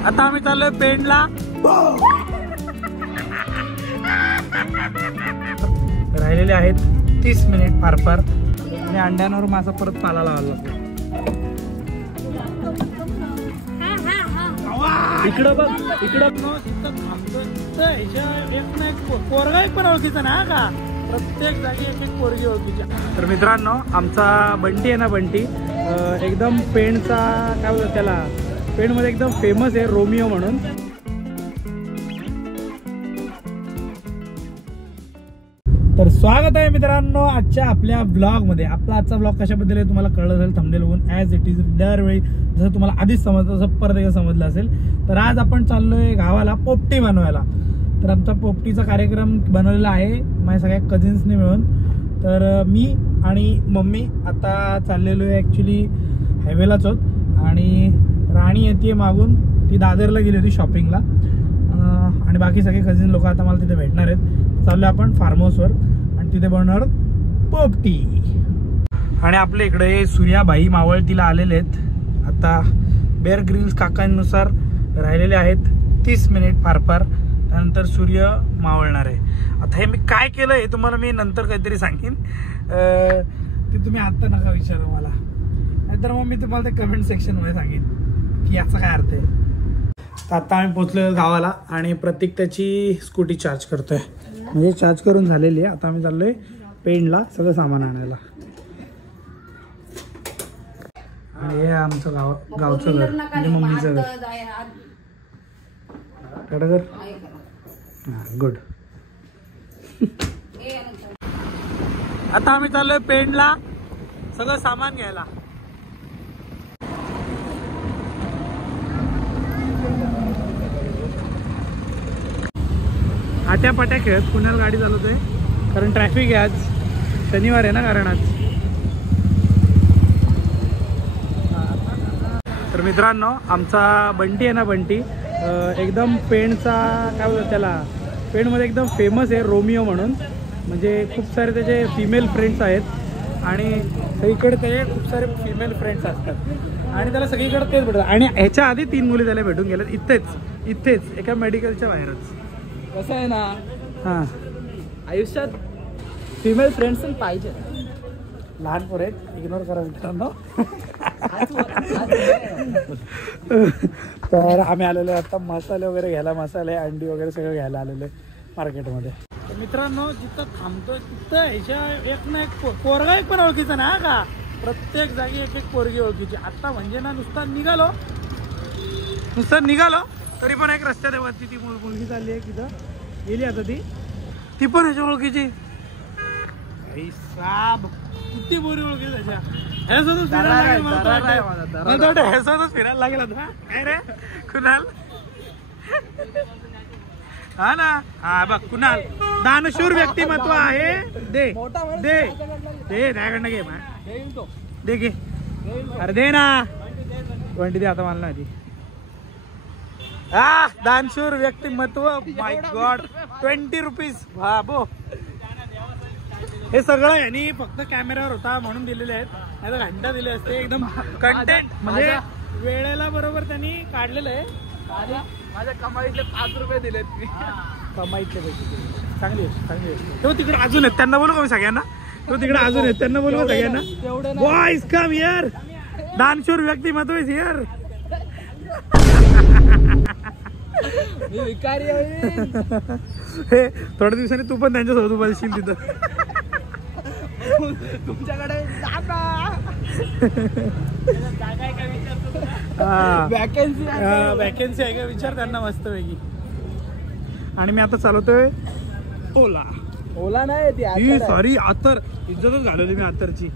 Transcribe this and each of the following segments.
आता आम्ही चाललोय पेंडला। राहिलेले आहेत 30 मिनिट फार फार आणि अंड्यांवर मासा परत पाला लावायला लागतो। इकडं बघ, इकडं पोरगा एक पण ओळखीचा ना का, प्रत्येक जागी एक एक पोरगी ओळखीच्या। तर मित्रांनो, आमचा बंटी आहे ना, बंटी एकदम पेंडचा काय बोलतात त्याला, पेंडमध्ये एकदम फेमस आहे रोमिओ म्हणून। तर स्वागत आहे मित्रांनो आजच्या आपल्या ब्लॉग मध्ये। आपला आजचा ब्लॉग कशाबद्दल आहे तुम्हाला कळलं असेल थंबनेल बघून, ॲज इट इज दरवेळी जसं तुम्हाला आधीच समजलं तसं परत एकदा समजलं असेल। तर आज आपण चाललोय गावाला पोपटी बनवायला। तर आमचा पोपटीचा कार्यक्रम बनवलेला आहे माझ्या सगळ्या कझिन्सने मिळून। तर मी आणि मम्मी आता चाललेलो आहे ॲक्च्युली हायवेलाच आहोत आणि राणी येते मागून, ती दादरला गेली होती शॉपिंगला आणि बाकी सगळे कझिन लोक आता मला तिथे भेटणार आहेत। चाललो आपण फार्म हाऊसवर आणि तिथे बनवणार पोपटी। आणि आपल्या इकडे सूर्याबाई मावळतीला आलेले आहेत। आता बेअर ग्रिल्स काकांनुसार राहिलेले आहेत 30 मिनिट फार फार, त्यानंतर सूर्य मावळणार आहे। आता हे मी काय केलं हे तुम्हाला मी नंतर काहीतरी सांगेन, ते तुम्ही आता नका विचारू मला, नाहीतर मग मी तुम्हाला ते कमेंट सेक्शन मध्ये सांगेन की याचा काय अर्थ आहे। तर आता आम्ही पोहोचलो गावाला आणि प्रत्येक त्याची स्कूटी चार्ज करतोय, म्हणजे चार्ज करून झालेली आहे। आता आम्ही चाललोय पेंडला सगळं सामान आणायला। आणि हे आमचं गावचं घर, म्हणजे मम्मीचं घर। घर गुड। आता आम्ही चाललोय पेंडला सगळं सामान घ्यायला। आट्यापाट्या खेळत पुण्याला गाडी चालवतोय, कारण ट्रॅफिक आहे आज, शनिवार आहे ना, कारण आज। तर मित्रांनो, आमचा बंटी आहे ना, बंटी एकदम पेंडचा काय बोलतात त्याला, पेंडमध्ये एकदम फेमस आहे रोमिओ म्हणून, म्हणजे खूप सारे त्याचे फिमेल फ्रेंड्स आहेत आणि सगळीकडे त्याचे खूप सारे फिमेल फ्रेंड्स असतात आणि त्याला सगळीकडे तेच भेटतात। आणि ह्याच्या आधी 3 मुली त्याला भेटून गेल्यात इथेच एका मेडिकलच्या बाहेरच। कसं आहे ना, हां, आयुष्यात फिमेल फ्रेंड्स पण पाहिजे। लहान पोर आहेत, इग्नोर करा मित्रांनो। तर आम्ही आलेलो आता मसाले वगैरे घ्यायला, मसाले अंडी वगैरे सगळं घ्यायला आलेलो आहे मार्केटमध्ये। तर मित्रांनो, जिथं थांबतोय तिथं ह्याच्या एक ना एक पोरगा एक पण ओळखीचा ना का, प्रत्येक जागी एक एक पोरगी ओळखीची। आता म्हणजे ना नुसतं निघालो तरी पण एक रस्त्यावरती ती मुलगी चालली आहे, तिथं गेली आता ती पण ह्याच्या ओळखीची। साब किती बोरी ओळखी त्याच्या, ह्यासोबतच फिरायला लागेल मला, ह्यासोबतच फिरायला लागेल आता। काय रे कुणाल, हा ना, हा बघ कुणाल, दानशूर व्यक्तिमत्व आहे। दे दे दे, त्याकडनं घे, दे घे, अरे दे ना, 20 दे आता मला आधी। दानशूर व्यक्तिमत्व, माय गॉड, 20 रुपीज बाबो। हे सगळं यांनी फक्त कॅमेरावर होता म्हणून दिलेले आहेत, नाही तर घंटा दिले असते एकदम कंटेंट, म्हणजे वेळेला बरोबर त्यांनी काढलेलं आहे। माझ्या कमाईतले 5 रुपये दिलेत मी, कमाईतले पैसे, चांगली गोष्ट। तो तिकडे अजून आहेत, त्यांना बोलू का सगळ्यांना, तो तिकडे अजून आहेत, त्यांना बोलू का सगळ्यांना, बॉयज कम हियर, दानशूर व्यक्तिमत्व इज हियर। मी विकारी आहे। हे थोड्या दिवसांनी तू पण त्यांच्यासोबत बोलशील तिथं। तुमच्याकडे वॅकन्सी आहे का विचार त्यांना मस्त पैकी। आणि मी आता चालवतोय ओला नाही ती सॉरी आतर, इज्जतच घालवली मी आतरची।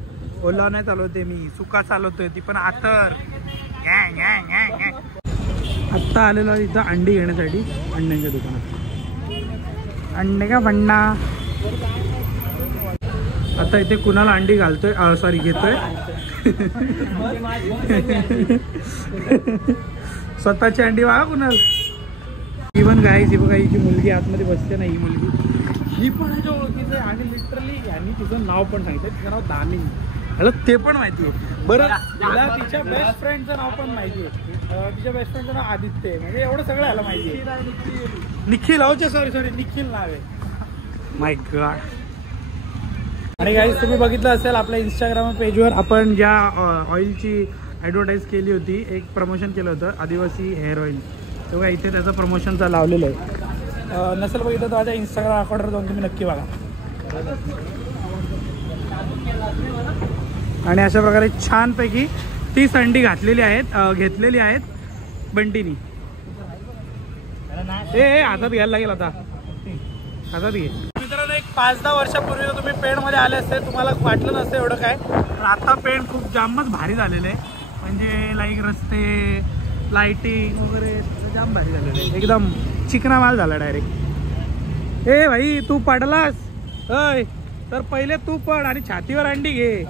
ओला नाही चालवते मी, सुका चालवतोय, ती पण आतर। आत्ता आलेला इथं अंडी घेण्यासाठी अंड्यांच्या दुकानात। अंडे का भन्ना, आता इथे कुणाला अंडी घालतोय, सॉरी घेतोय स्वतःची अंडी बघा कुणाल। इव्हन गाईज ही बघा, हिची मुलगी आतमध्ये बसते ना, ही मुलगी ही पण ह्याच्या ओळखीचं आहे आणि लिटरली यांनी तिचं नाव पण सांगितलं, तिचं नाव दामिनी। हॅलो ते पण माहिती आहे. बरं मला तिच्या बेस्ट फ्रेंडचं नाव पण माहिती आहे. तिच्या बेस्ट फ्रेंडचं नाव आदित्य आहे. म्हणजे एवढं सगळं याला माहिती आहे. निखिल ओके सॉरी निखिल नाव आहे. माय गॉड. आणि गाईज तुम्ही बघितलं असेल आपल्या इंस्टाग्राम पेजवर आपण ज्या ऑइलची ॲडव्हर्टाईज केली होती, एक प्रमोशन केलं होतं आदिवासी हेअर ऑइल. तेव्हा इथे त्याचं प्रमोशनचं लावलेलं आहे. नसेल बघितलं तर माझ्या इंस्टाग्राम अकाउंटवर जाऊन तुम्ही नक्की बघा. आणि अशा प्रकारे छानपैकी 30 अंडी घेतलेली आहेत बंटीनी. हातात घ्यायला लागेल आता. हातात घे. मित्रांनो एक 5-10 वर्षापूर्वी तुम्ही पेणमध्ये आले असते तुम्हाला वाटलं नसतं एवढं काय, पण आता पेण खूप जामच भारी झालेलं आहे. म्हणजे लाईक रस्ते, लाईटिंग वगैरे जाम भारी झालेलं आहे. एकदम चिकना माल झाला डायरेक्ट. ए भाई तू पडलास अय तर पहिले तू पड आणि छातीवर अंडी घे.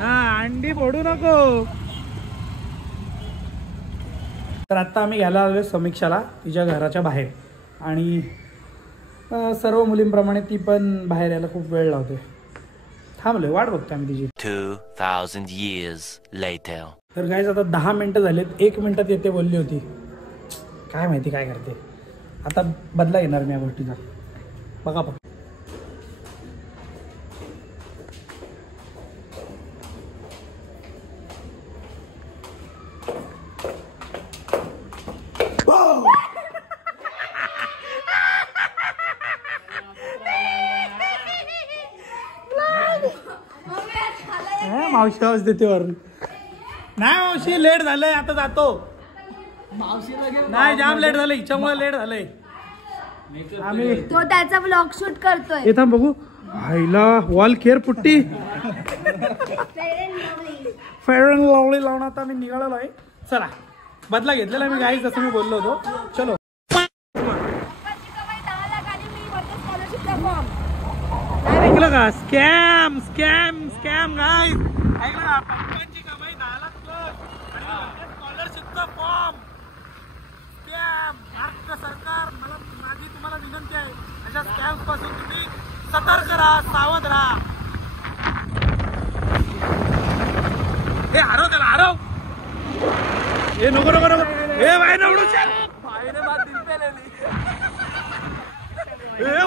हा अंडी फोडू नको. तर आत्ता आम्ही घ्यायला आलोय समीक्षाला तिच्या घराच्या बाहेर. आणि सर्व मुलींप्रमाणे ती पण बाहेर यायला खूप वेळ लावते. थांबलोय वाट बघतो आम्ही तिची. 2000 years later. तर गाईज आता 10 मिनिटं झालेत. 1 मिनिटात येते बोलली होती. काय माहिती काय करते. आता बदला घेणार मी या गोष्टीचा. बघा बघ. मावशी आवाज देते वरून. नाही मावशी लेट झालंय आता जातो. नाही जाम लेट झालंय हिच्यामुळे लेट झालंय. आम्ही तो त्याचा ब्लॉग शूट करतोय. इथं बघू आईला wall care putty fair and lovely लावून आता आम्ही निघालेलो आहे. चला बदला घेतलेला मी गाईज जसं मी बोललो होतो. चलो ऐकलं का. Scam scam scam guys. ऐकलं का. पप्पांची कमाई 10 लाख प्लस आणि स्कॉलरशिपचा फॉर्म. स्कॅम. महाराष्ट्र सरकार माझी तुम्हाला विनंती आहे अशा स्कॅम्स पासून तुम्ही सतर्क राहा, सावध राहा. हे हरव त्याला हरव. हे नको नको नको. हे बाय नवडू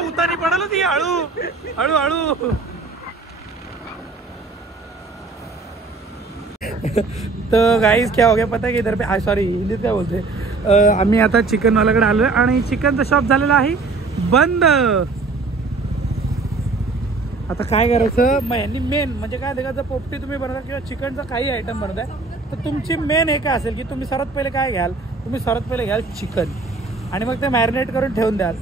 उतानी पडल ती. हळू हळू हळू. तो गाइस क्या हो गया पता है कि इधर पे सॉरी हिंदीत काय बोलते. आम्ही आता चिकनवाल्याकडे आलोय आणि चिकनचं शॉप झालेलं आहे बंद. आता काय करायचं मग यांनी मेन म्हणजे काय देखायचं. पोपटी तुम्ही बनवता किंवा चिकनचं काही आयटम बनवताय तर तुमची मेन हे काय असेल की तुम्ही सर्वात पहिले काय घ्याल. तुम्ही सर्वात पहिले घ्याल चिकन आणि मग ते मॅरिनेट करून ठेवून द्याल.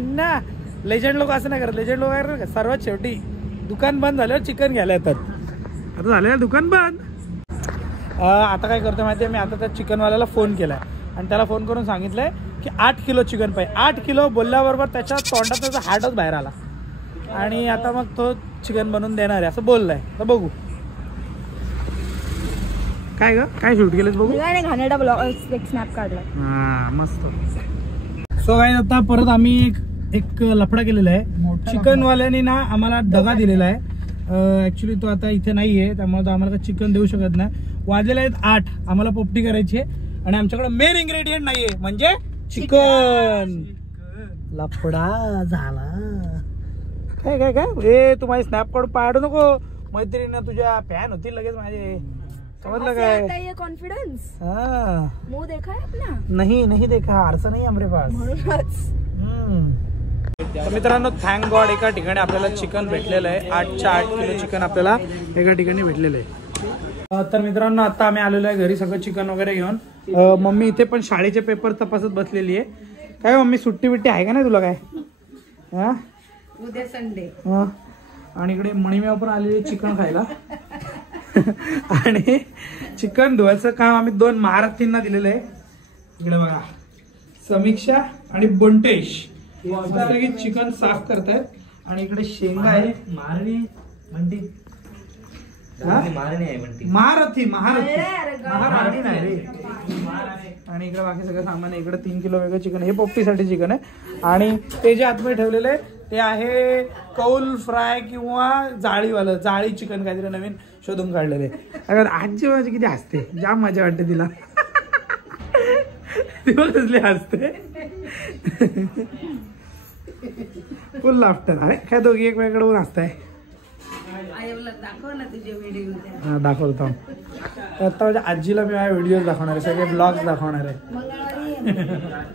ना लेजंड लोक असं नाही करत. लेजंड लोक काय सर्वात शेवटी दुकान बंद झाल्यावर चिकन घ्यायला येतात. आता झालं दुकान बंद. आता काय करतो माहिती आहे मी. आता त्या चिकनवाल्याला फोन केलाय आणि त्याला फोन करून सांगितलंय की 8 किलो चिकन पाहिजे. 8 किलो बोलल्याबरोबर त्याच्या तोंडात त्याचा हार्टच बाहेर आला आणि आता मग तो चिकन बनवून देणार आहे असं बोललाय. तर बघू काय ग काय शूट केलं बघू. घाणेरडा ब्लॉग स्नॅप काढला. हा मस्त. सो गाईज आता परत आम्ही एक लफडा केलेला आहे. चिकनवाल्याने ना आम्हाला दगा दिलेला आहे. ऍक्च्युली तो आता इथे नाहीये त्यामुळे तो आम्हाला चिकन देऊ शकत नाही. वाजलेले आहेत 8. आम्हाला पोपटी करायची आहे आणि आमच्याकडे मेन इन्ग्रेडियंट नाहीये म्हणजे चिकन. लफडा झाला. काय काय काय ए तू माझी स्नॅप काढून पाडू नको. मैत्रिणी तुझ्या फॅन होतील लगेच माझे. समजलं काय. कॉन्फिडन्स. हाँ मुंह देखा है अपना. नहीं नहीं देखा. आरसा नहीं हमारे पास. तर मित्रांनो थँक गॉड एका ठिकाणी आपल्याला चिकन भेटलेलं आहे. 8च्या 8 किलो चिकन आपल्याला एका ठिकाणी भेटलेलं आहे. तर मित्रांनो आता आम्ही आलेलो आहे घरी सगळं चिकन वगैरे घेऊन. मम्मी इथे पण शाळेचे पेपर तपासत बसलेली आहे. काय मम्मी सुट्टी बिट्टी आहे का नाही तुला काय. हा उद्या संडे. आणि इकडे मणिमेव पण आलेली चिकन खायला. आणि चिकन धुवायचं काम आम्ही 2 महारथींना दिलेलं आहे. इकडे बघा समीक्षा आणि बंटेश चिकन साफ करतायत. आणि इकडे शेंगा आहे. महारणी म्हणती महारथी महारथी नाही रे. आणि इकडे बाकी सगळं सामान आहे. इकडे 3 किलो वेगळं चिकन. हे पोपटीसाठी चिकन आहे. आणि ते जे आतमध्ये ठेवलेलं आहे ते आहे कौल फ्राय किंवा जाळीवालं जाळी चिकन काहीतरी नवीन शोधून काढलेले. आजी माझी किती हसते, जाम मजा वाटते तिला. ती कसली हसते, फुल लाफ्टर. अरे काय दोघी एकमेकडे बघून हसताय. हा दाखवतो. आता माझ्या आजीला मी माझ्या व्हिडिओ दाखवणार आहे, सगळे ब्लॉग्स दाखवणार आहे.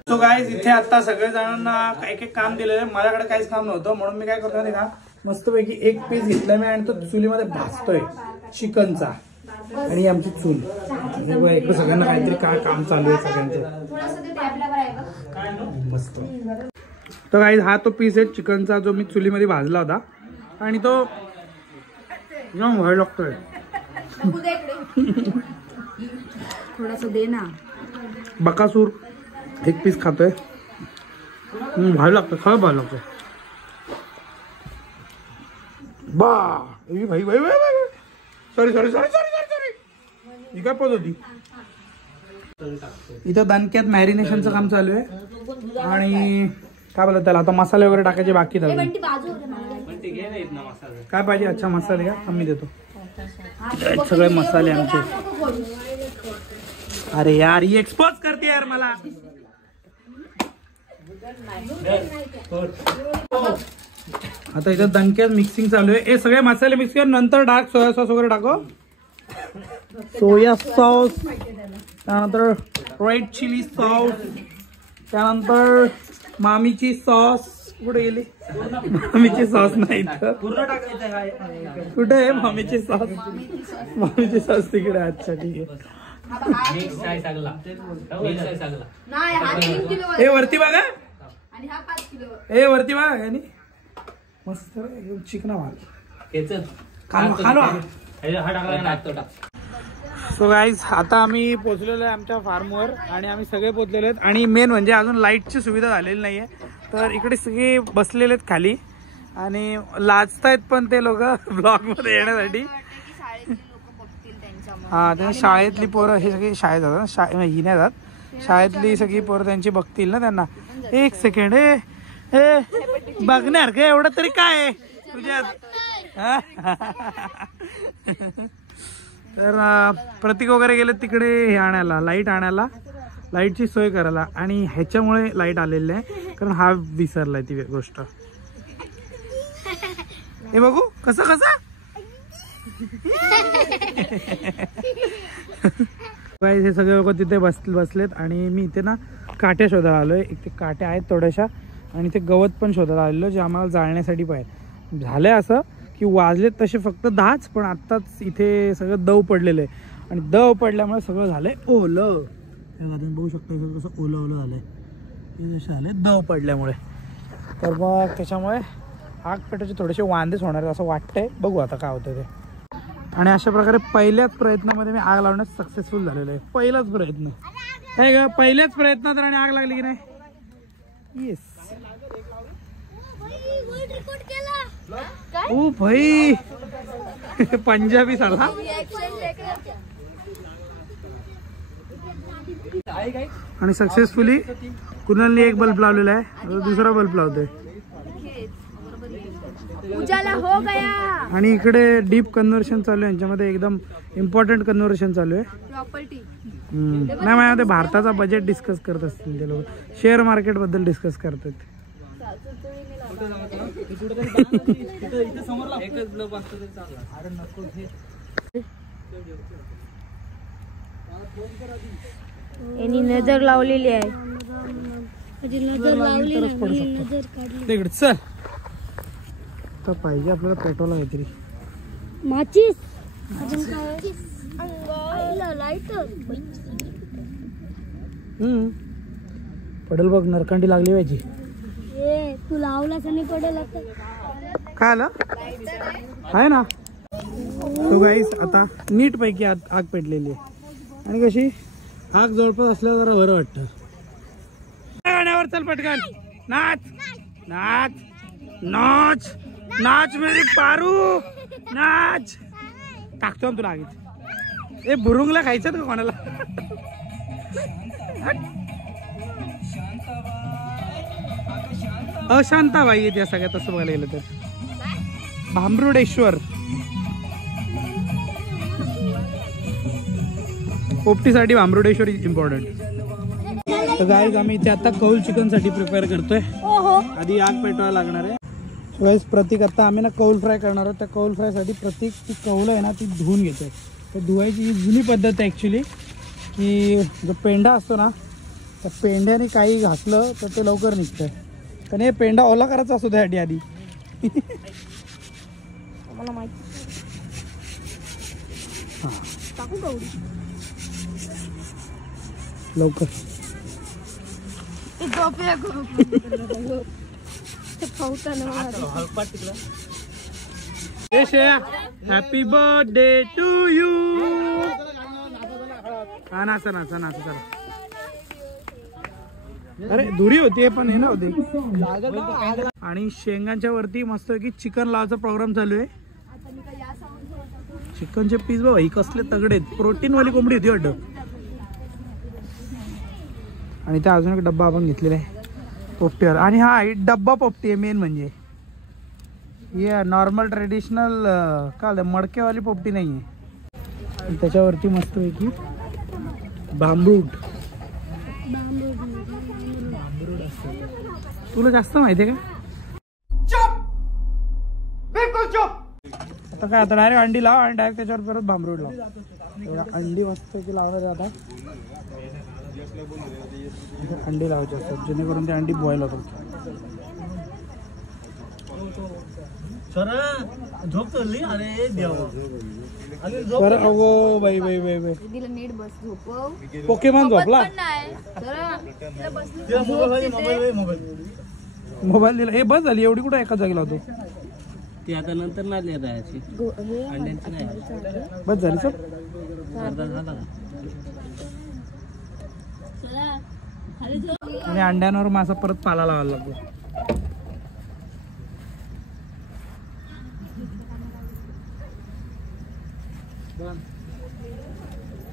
सो गाईज इथे आता सगळे जणांना एक एक काम दिलेलं आहे. माझ्याकडे काहीच काम नव्हतं म्हणून मी काय करतो ना, मस्तपैकी एक पीस घेतलाय मी आणि तो चुलीमध्ये भाजतोय चिकनचा. आणि आमची चूल इकडे सगळ्यांना काहीतरी काय काम चालू आहे सगळ्यांचं मस्त. तर गाईज हा तो पीस आहे चिकनचा जो मी चुलीमध्ये भाजला होता आणि तो एकदम व्हायला लागतोय. थोडासा दे ना. बकासूर एक पीस खातोय, भारी लागतं, खरं भारी लागतं. बा भाई भाई भाई sorry sorry sorry sorry sorry sorry ही काय पद होती. इथं दणक्यात मॅरिनेशनचं काम चालू आहे आणि काय बोलत त्याला आता मसाले वगैरे टाकायचे बाकी झाले. काय पाहिजे. अच्छा मसाले का कमी देतो. सगळे मसाले आमचे. अरे यार ही एक्सपोज करते यार मला. आता इथं दणक्यात मिक्सिंग चालू आहे. हे सगळे मसाले मिक्स करून नंतर डार्क सोया सॉस वगैरे टाको. सोया सॉस, त्यानंतर रेड चिली सॉस, त्यानंतर मामीची सॉस. कुठे गेली मामीची सॉस? नाही तर कुठे आहे मामीची सॉस? मामीची सॉस तिकडे. अच्छा ठीक आहे. हे वरती बघा, हे वरती बघा आणि मस्त चिकना सो गाईज आता आम्ही पोहोचलेलो आहे आमच्या फार्मवर आणि आम्ही सगळे पोहोचलेले आहेत. आणि मेन म्हणजे अजून लाईटची सुविधा झालेली नाहीये, तर इकडे सगळे बसलेले आहेत खाली आणि लाजतायत पण ते लोक ब्लॉग मध्ये येण्यासाठी. हा ते शाळेतली पोरं हे सगळी शाळेत जातात, ही नाही जात. शाळेतली सगळी पोरं त्यांची बघतील ना त्यांना. एक सेकंड, हे बघणार का एवढं तरी काय आहे तुझ्यात. तर प्रतीक वगैरे गेले तिकडे हे आणायला, लाईट आणायला, लाईटची सोय करायला. आणि ह्याच्यामुळे लाईट आलेली आहे कारण हा विसरलाय ती गोष्ट. हे बघू कसं कसं हे सगळे लोक तिथे बसलेत आणि मी इथे ना काट्या शोधायला आलोय. एक ते काट्या आहेत थोड्याशा आणि ते गवत पण शोधायला आलेलो जे आम्हाला जाळण्यासाठी पाहिजे. झालंय असं की वाजलेत तसे फक्त 10च, पण आत्ताच इथे सगळं दव पडलेलं आहे आणि दव पडल्यामुळे सगळं झालंय ओलं. तुम्ही बघू शकता कसं ओलं ओलं झालंय, हे जसे झाले दव पडल्यामुळे. तर मग त्याच्यामुळे आग पेटायचे थोडेसे वांदेच होणार असं वाटतंय. बघू आता काय होतं ते. आणि अशा प्रकारे पहिल्याच प्रयत्नामध्ये मी आग लावण्यास सक्सेसफुल झालेलो आहे. पहिलाच प्रयत्न काय का, पहिल्याच प्रयत्नात आणि आग लागली की नाही. येस ओ भाई पंजाबी साला. आणि सक्सेसफुली कुणालने एक बल्ब लावलेला आहे, दुसरा बल्ब लावतोय. उजाला हो गया. आणि इकडे डीप कन्व्हर्शन चालू आहे, यांच्यामध्ये एकदम इम्पॉर्टंट कन्व्हर्शन चालू आहे. प्रॉपर्टी नाही माझ्या भारताचा बजेट डिस्कस करत असतील ते लोक, शेअर मार्केट बद्दल डिस्कस करतात. यांनी नजर लावलेली आहे. चल तर पाहिजे आपल्याला पेट्रोल काहीतरी. माचीस पडेल बघ, नरकांडी लागली पाहिजे. तू लावलास आणि पडेल. काय आलं आहे ना. तो गाईस आता नीट पैकी आग पेटलेली आहे आणि कशी आग जवळपास असल्यावर जरा बरं वाटतं. गाण्यावर चल पटकन, नाच नाच नाच नाच मेरी पारू नाच. टाकतो तुला आगीत. ए भुरुंगला खायचं का कोणाला. अशांताबाई येते सगळ्यात तसं बघायला गेलं तर. भांबरुडेश्वर पोपटीसाठी भांबरुडेश्वर इम्पॉर्टंट. तर गाईज आम्ही इथे आता कौल चिकन साठी प्रिपेअर करतोय. आधी आग पेटवायला लागणार आहे. गाईज प्रतीक आता आम्ही ना कौल फ्राय करणार आहोत. त्या कौल फ्राय साठी प्रतीक ती कौल आहे ना ती धुवून घेतोय. तर धुवायची ही जुनी पद्धत आहे ॲक्च्युली, की जो पेंढा असतो ना त्या पेंढ्याने काही घासलं तर ते लवकर निघतंय. कारण हे पेंढा ओला करायचा असतो त्यासाठी आधी. मला माहिती. लवकर हॅपी बर्थडे टू यू. हा नाचा नाचा नाचा चला. अरे धुरी होती पण हे ना होते. आणि शेंगांच्या वरती मस्त की चिकन लावायचा प्रोग्राम चालू आहे. चिकनचे पीस बघा ही कसले तगडे आहेत. प्रोटीन वाली कोंबडी होती वाटतं. आणि त्या अजून एक डब्बा आपण घेतलेला आहे पोपटीवर. आणि हा डब्बा पोपटी आहे मेन म्हणजे. ये नॉर्मल ट्रेडिशनल काय मडकेवाली पोपटी नाही आहे. त्याच्यावरती मस्त पैकी बांबरूट. तुला जास्त माहिती आहे का? आता काय आता डायरेक्ट अंडी लाव आणि डायरेक्ट त्याच्यावर परत बांबरूट लाव. अंडी मस्त की लावणार आहे आता. अंडी लावायची असतात जेणेकरून ते अंडी बॉईल होतात. बाई बाई बाई बाई पोकेमॉन झोपला. मोबाईल दिला. हे बस झाली एवढी कुठे एका जागेला होतो. ती आता नंतर नाही द्यायची अंड्यांची नाही. बस झाली सर. आणि अंड्यांवर मासा परत पाला लावायला लागतो.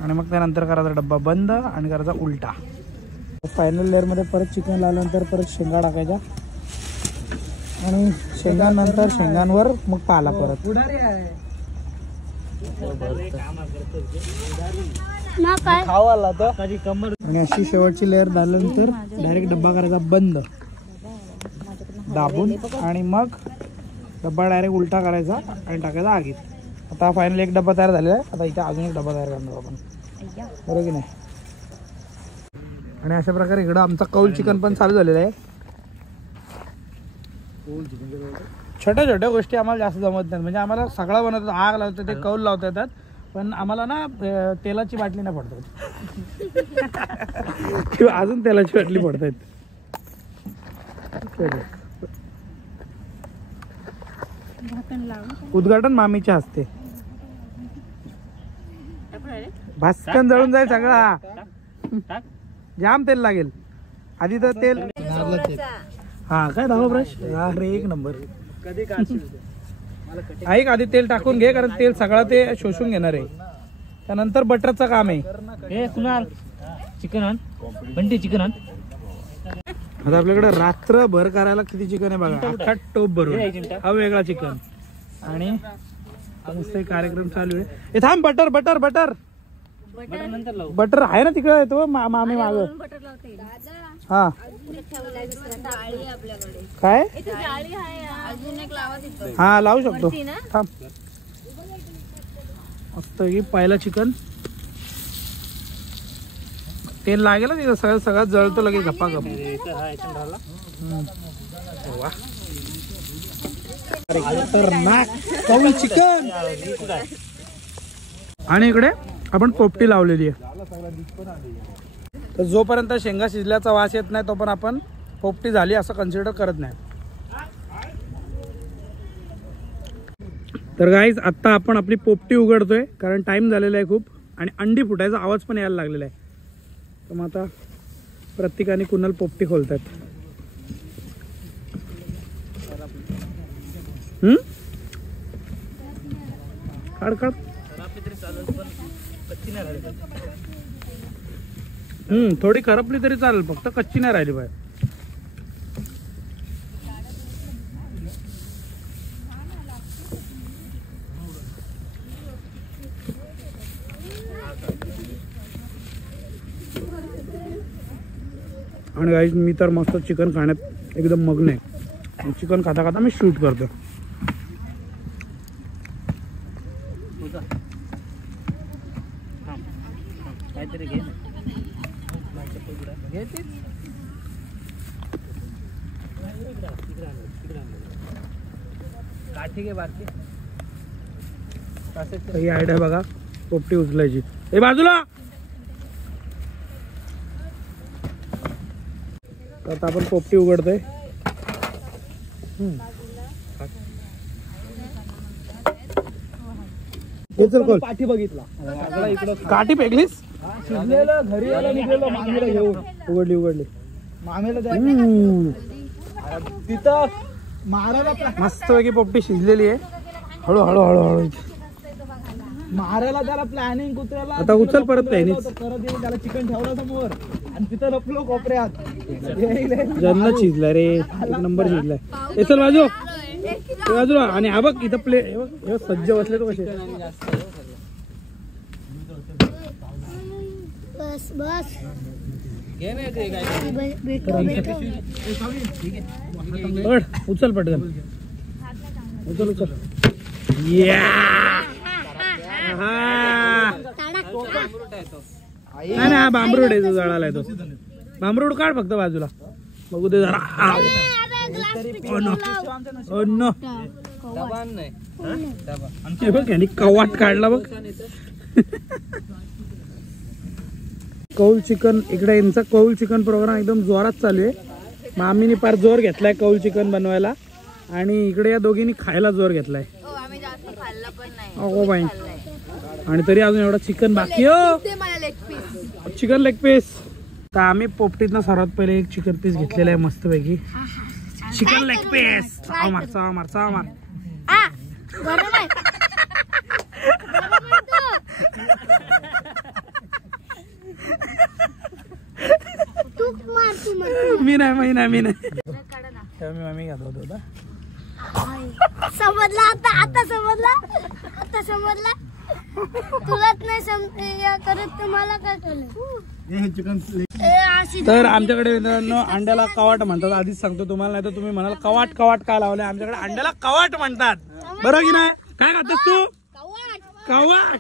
आणि मग त्यानंतर करायचा डब्बा बंद आणि करायचा उलटा. फायनल लेअर मध्ये परत चिकन लावल्यानंतर परत शेंगा टाकायच्या आणि शेंगांनंतर शेंगांवर मग पाला परत. आणि अशी शेवटची लेअर झाल्यानंतर डायरेक्ट डब्बा करायचा बंद दाबून आणि मग डब्बा डायरेक्ट उलटा करायचा आणि टाकायचा आगीत. आता फायनल एक डब्बा तयार झालेला आहे. आता इथे अजून एक डब्बा तयार करणार आपण, बरोबर की नाही. आणि अशा प्रकारे इकडं आमचा कौल चिकन पण चालू झालेला आहे. छोट्या छोट्या गोष्टी आम्हाला जास्त जमत नाहीत. म्हणजे आम्हाला सगळं बनवतात. आग लावतात, ते कौल लावता येतात, पण आम्हाला ना तेलाची बाटली नाही पडतात किंवा अजून तेलाची बाटली पडतात. उद्घाटन मामीच्या हस्ते. भास्कन जळून जाईल सगळा. जाम तेल लागेल. आधी तर तेल हा काय दाखव ब्रश. अरे एक नंबर. ऐक आधी तेल टाकून घे कारण तेल सगळं ते शोषून घेणार आहे. त्यानंतर बटरचं काम आहे. कुणाल चिकन आण. बंटी चिकन आण. आता आपल्याकडे रात्रभर करायला किती चिकन आहे बघा. अख्खा टोप भरून हा वेगळा चिकन. आणि मस्त कार्यक्रम चालू आहे. हे थांब बटर बटर बटर बटर आहे ना तिकडे तो मामी माग. हा काय हा लावू शकतो. थांब मस्त की पहिला चिकन तेल लागेल तिथं सगळं सगळं जळतो लगेच गप्पा गप. कौल चिकन. आणि इकडे आपण पोपटी लावलेली आहे. तर जोपर्यंत शेंगा शिजल्याचा वास येत नाही तोपर्यंत आपण पोपटी झाली असं कन्सिडर करत नाही. तर गाईज आत्ता आपण आपली पोपटी उघडतोय कारण टाइम झालेला आहे खूप. आणि अंडी फुटायचा आवाज पण यायला लागलेला आहे. तर मग आता प्रत्येकाने कुणाल पोपटी खोलतात. काढ काढ. थोडी करपली तरी चालेल फक्त कच्ची नाही राहिली पाहिजे. आणि गाईज मी तर मस्त चिकन खाण्यात एकदम मग्न आहे. चिकन खाता खाता मी शूट करतो. काहीतरी घे काठी घे बारकी. ही आयडिया बघा, पोपटी उचलायची. ए बाजूला. आता आपण पोपटी उघडतोय. काठी बघितला काठी फेकलीस. शिजलेलं घरी आला निघलेलो मामीला घेऊन. उघडली मामीला तिथं मारायला मस्त पैकी पोपटी शिजलेली आहे. हळू मारायला त्याला प्लॅनिंग कुत्र्याला. आता उचल परत परत त्याला चिकन ठेवलं समोर आणि तिथं लपलो कोपऱ्यात. जन्नत शिजला रे, एक नंबर शिजलाय. हे चल बाजूला. आणि हा बघ इथं प्ले सज्ज बसले तो कसे. बस बस उचल पटकन. उचल. नाही हा बांबरूड आहे तो, जळालाय तो. बांबरूड काढ फक्त बाजूला, बघू दे जरा. बघ यांनी कवाट काढला बघ. कौल चिकन इकडे, यांचा कौल चिकन प्रोग्राम एकदम जोरात चालू आहे. मामीने फार जोर घेतलाय कौल चिकन बनवायला आणि इकडे या दोघींनी खायला जोर घेतलाय. हो बाई, आणि तरी अजून एवढा चिकन बाकी. हो चिकन लेग पीस. तर आम्ही पोपटीतनं सर्वात पहिले एक चिकन पीस घेतलेला आहे मस्त पैकी. Chicken leg piece. मार. मी नाही मी घालत होता. समजला आता समजला. तुलाच नाही करत तुम्हाला काय कळलं. तर आमच्याकडे मित्रांनो अंड्याला कवाट म्हणतात. आधीच सांगतो तुम्हाला, नाही तर तुम्ही म्हणाल कवाट काय लावले. आमच्याकडे अंड्याला कवाट म्हणतात. बरोबर की नाही? काय खातेस तू? कवाट.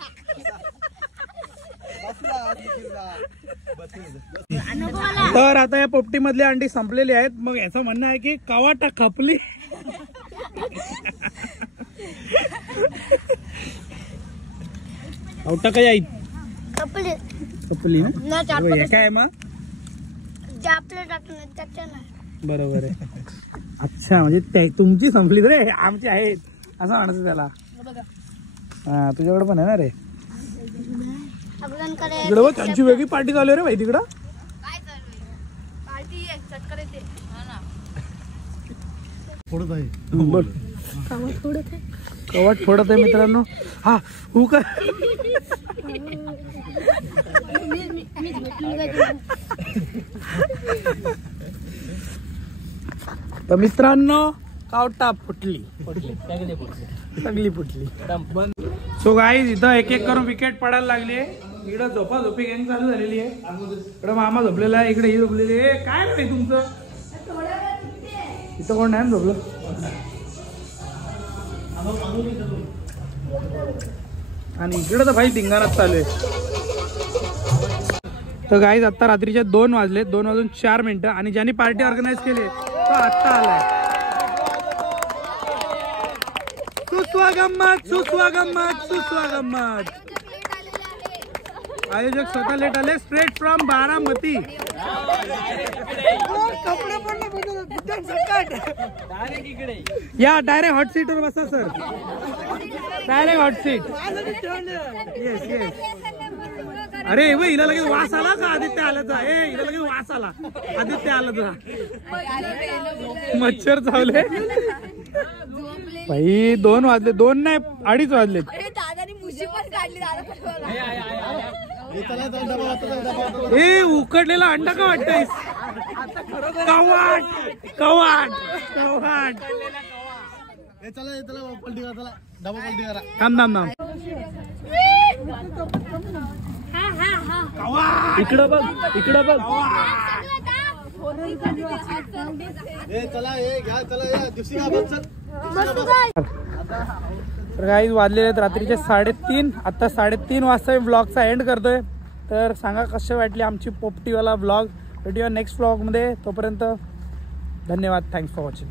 तर आता या पोपटी मधली अंडी संपलेली आहेत. मग याचं म्हणणं आहे की कवाटा खपली. आवटा काय आई खपली ना काय मग बरोबर आहे. अच्छा म्हणजे तुमची संपली रे, आमची आहेत असं म्हणायचं त्याला. हा तुझ्याकडे पण आहे ना रे. तिकडे बघ त्यांची वेगळी पार्टी चालू आहे रे भाई. तिकडं कवाट फोडत आहे मित्रांनो. हा हो का. तर मित्रांनो कावटा फुटली. सगळी फुटली. सो गाईज इथं एक एक करून विकेट पडायला लागली. इकडं झोपी गँग चालू झालेली आहे. इकडं मामा झोपलेला आहे, इकडे ही झोपलेली आहे. काय नाही तुमचं इथं कोण नाही झोपलं. आणि इकडे तर भाई धिंगाणाच चालू आहे. तर गाईज आता रात्रीचे 2 वाजले, 2 वाजून 4 मिनिटं. आणि ज्यांनी पार्टी ऑर्गनाईज केली तो आत्ता आलाय. सुस्वागमत. आयोजक स्वतः लेट आले, स्ट्रेट फ्रॉम बारामती. या डायरेक्ट हॉट सीट वर बसा sir. Direct hot seat. Yes. अरे व हिला लगेच वास आला का आदित्य आल्याचा. हिला लगेच वास आला आदित्य आल्याचा. मच्छर चावले भाई. 2 वाजले. 2 नाही 2:30 वाजले. ए उकडलेला अंडा का वाटतंयस. कवाट. थांब. इकडं बघ. तर काही वाजलेले आहेत रात्रीचे 3:30. आता 3:30 वाजता मी ब्लॉगचा एंड करतोय. तर सांगा कशी वाटली आमची पोपटीवाला ब्लॉग. भेटूया नेक्स्ट ब्लॉगमध्ये. तोपर्यंत धन्यवाद. Thanks for watching.